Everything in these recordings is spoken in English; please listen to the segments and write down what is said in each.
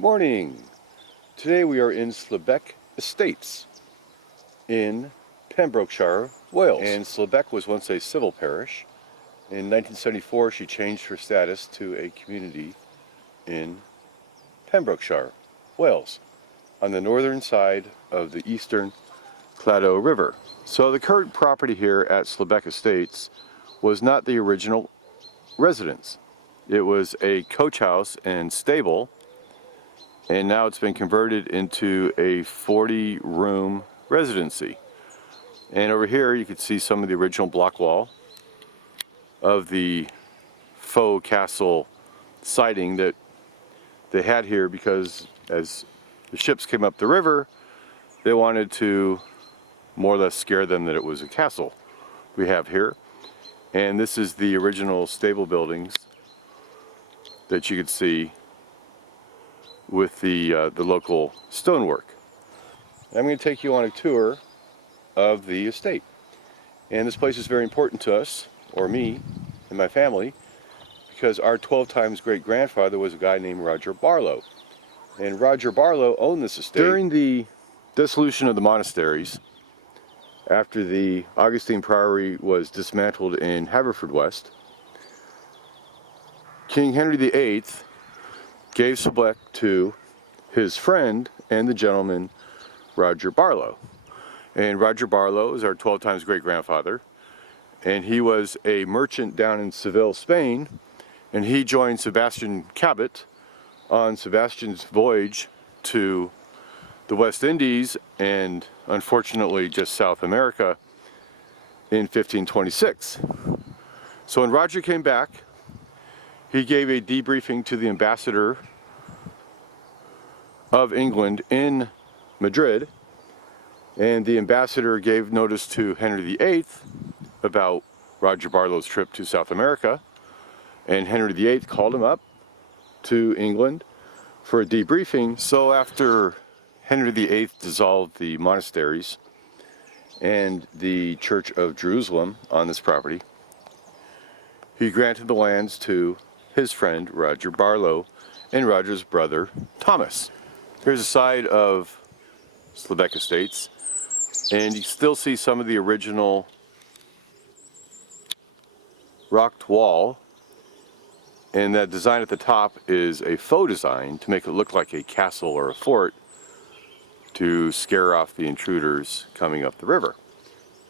Good morning. Today we are in Slebech Estates in Pembrokeshire, Wales. And Slebech was once a civil parish. In 1974 she changed her status to a community in Pembrokeshire, Wales, on the northern side of the eastern Claddagh River. So the current property here at Slebech Estates was not the original residence. It was a coach house and stable, and now it's been converted into a 40-room residency. And over here you can see some of the original block wall of the faux castle siding that they had here, because as the ships came up the river, they wanted to more or less scare them that it was a castle we have here. And this is the original stable buildings that you could see with the local stonework. I'm going to take you on a tour of the estate. And this place is very important to us, or me and my family, because our 12 times great-grandfather was a guy named Roger Barlow. And Roger Barlow owned this estate. During the dissolution of the monasteries, after the Augustine Priory was dismantled in Haverfordwest, King Henry VIII gave Slebech to his friend and the gentleman Roger Barlow. And Roger Barlow is our 12 times great-grandfather, and he was a merchant down in Seville, Spain, and he joined Sebastian Cabot on Sebastian's voyage to the West Indies and unfortunately just South America in 1526. So when Roger came back, he gave a debriefing to the ambassador of England in Madrid, and the ambassador gave notice to Henry VIII about Roger Barlow's trip to South America, and Henry VIII called him up to England for a debriefing. So after Henry VIII dissolved the monasteries and the Church of Jerusalem on this property, he granted the lands to his friend Roger Barlow and Roger's brother Thomas. Here's a side of Slebech Estates, and you still see some of the original rocked wall, and that design at the top is a faux design to make it look like a castle or a fort to scare off the intruders coming up the river.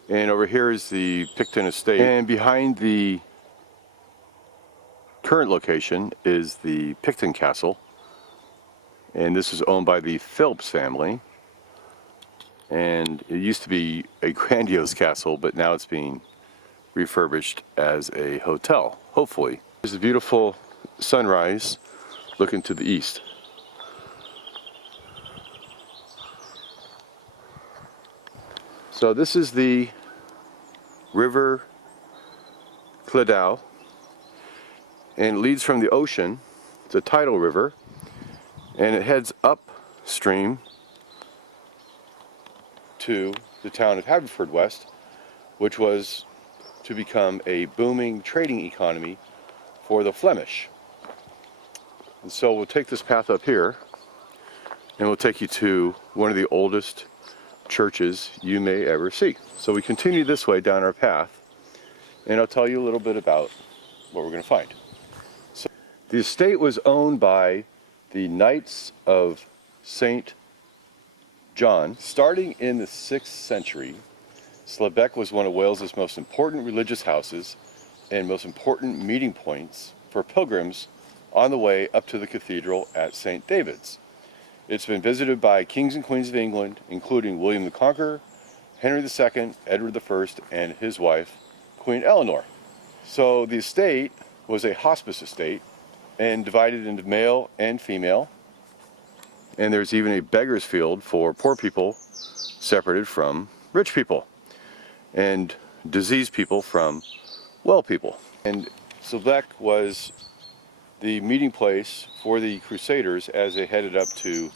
And over here is the Picton Estate, and behind the current location is the Picton Castle, and this is owned by the Phillips family, and it used to be a grandiose castle, but now it's being refurbished as a hotel, hopefully. There's a beautiful sunrise looking to the east. So this is the river Claddagh, and it leads from the ocean. It's a tidal river, and it heads upstream to the town of Haverfordwest, which was to become a booming trading economy for the Flemish. And so we'll take this path up here, and we'll take you to one of the oldest churches you may ever see. So we continue this way down our path, and I'll tell you a little bit about what we're going to find. So the estate was owned by the Knights of St. John. Starting in the 6th century, Slebech was one of Wales's most important religious houses and most important meeting points for pilgrims on the way up to the cathedral at St. David's. It's been visited by kings and queens of England, including William the Conqueror, Henry II, Edward I, and his wife, Queen Eleanor. So the estate was a hospice estate and divided into male and female. And there's even a beggar's field for poor people separated from rich people, and diseased people from well people. And Slebech was the meeting place for the Crusaders as they headed up to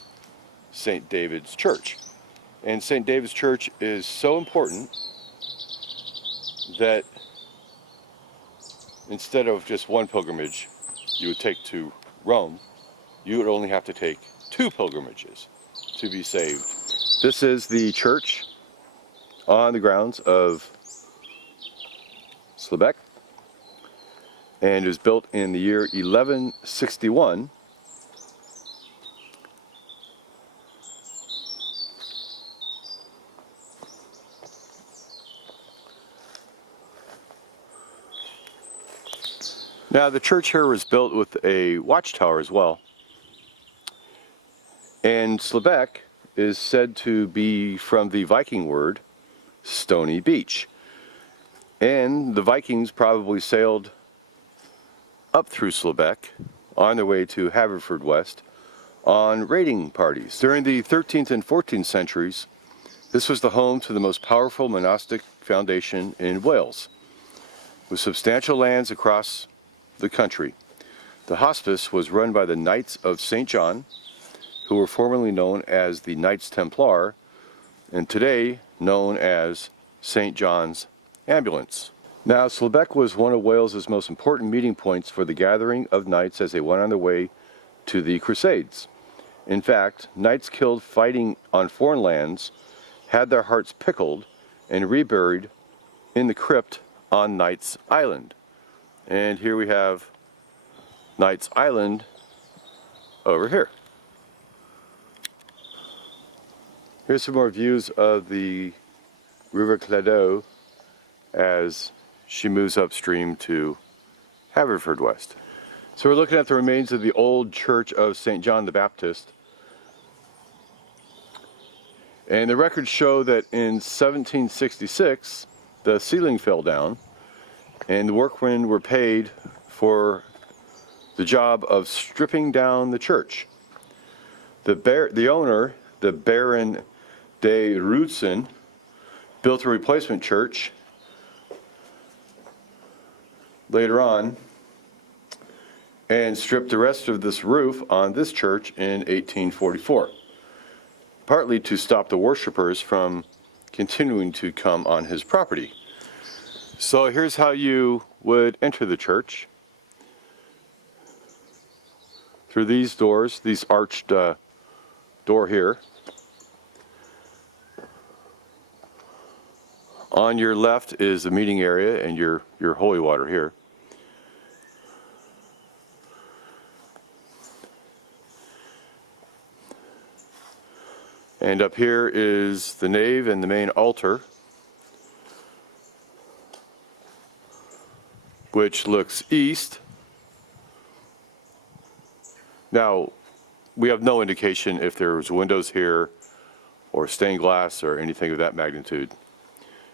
St. David's Church. And St. David's Church is so important that instead of just one pilgrimage you would take to Rome, you would only have to take 2 pilgrimages to be saved. This is the church on the grounds of Slebech, and it was built in the year 1161. Now the church here was built with a watchtower as well, and Slebech is said to be from the Viking word stony beach, and the Vikings probably sailed up through Slebech on their way to Haverfordwest on raiding parties. During the 13th and 14th centuries, this was the home to the most powerful monastic foundation in Wales, with substantial lands across the country. The hospice was run by the Knights of St. John, who were formerly known as the Knights Templar, and today known as St. John's Ambulance. Now, Slebech was one of Wales's most important meeting points for the gathering of knights as they went on their way to the Crusades. In fact, knights killed fighting on foreign lands had their hearts pickled and reburied in the crypt on Knights Island. And here we have Knights Island over here. Here's some more views of the River Cleddau as she moves upstream to Haverfordwest. So we're looking at the remains of the old church of St. John the Baptist. And the records show that in 1766, the ceiling fell down, and the workmen were paid for the job of stripping down the church. The owner, the Baron de Rudsen, built a replacement church later on and stripped the rest of this roof on this church in 1844, partly to stop the worshippers from continuing to come on his property. So here's how you would enter the church. Through these doors, these arched door here. On your left is the meeting area and your holy water here. And up here is the nave and the main altar, which looks east. Now, we have no indication if there was windows here or stained glass or anything of that magnitude.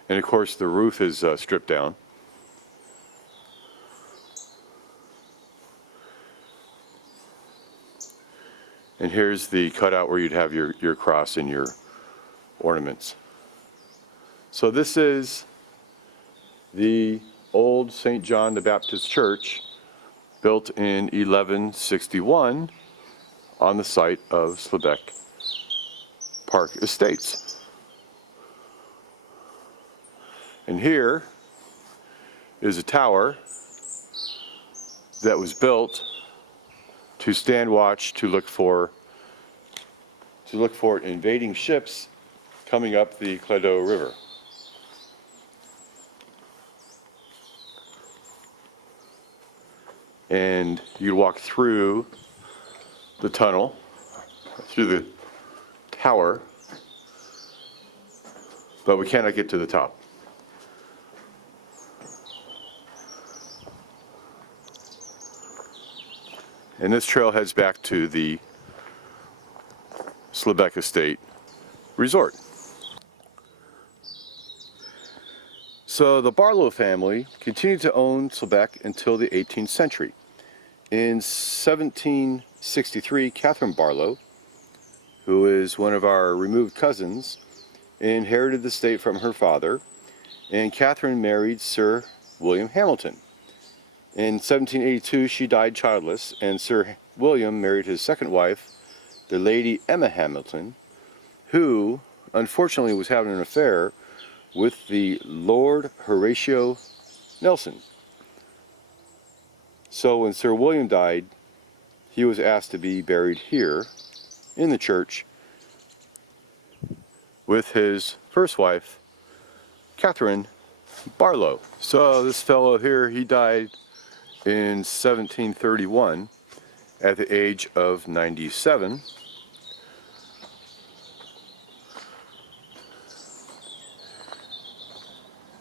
And of course, the roof is stripped down. And here's the cutout where you'd have your cross and your ornaments. So this is the old St. John the Baptist Church, built in 1161 on the site of Slebech Park Estates. And here is a tower that was built to stand watch to look for invading ships coming up the Cleddau River. And you walk through the tunnel, through the tower, but we cannot get to the top. And this trail heads back to the Slebech Estate Resort. So the Barlow family continued to own Slebech until the 18th century. In 1763, Catherine Barlow, who is one of our removed cousins, inherited the estate from her father, and Catherine married Sir William Hamilton. In 1782, she died childless, and Sir William married his second wife, the Lady Emma Hamilton, who unfortunately was having an affair with the Lord Horatio Nelson. So when Sir William died, he was asked to be buried here in the church with his first wife, Catherine Barlow. So this fellow here, he died in 1731 at the age of 97.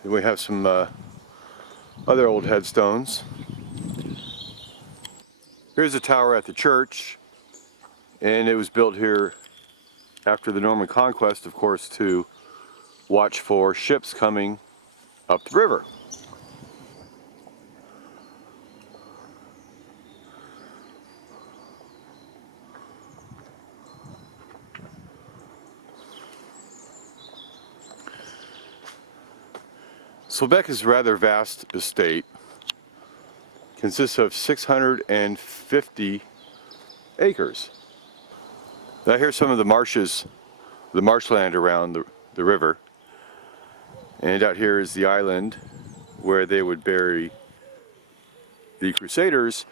And we have some other old headstones. Here's a tower at the church, and it was built here after the Norman Conquest, of course, to watch for ships coming up the river. Slebech is a rather vast estate. Consists of 650 acres. Now here's some of the marshes, the marshland around the river. And out here is the island where they would bury the Crusaders.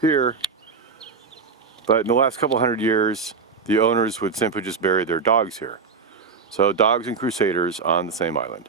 Here, but in the last couple hundred years, the owners would simply just bury their dogs here. So dogs and Crusaders on the same island.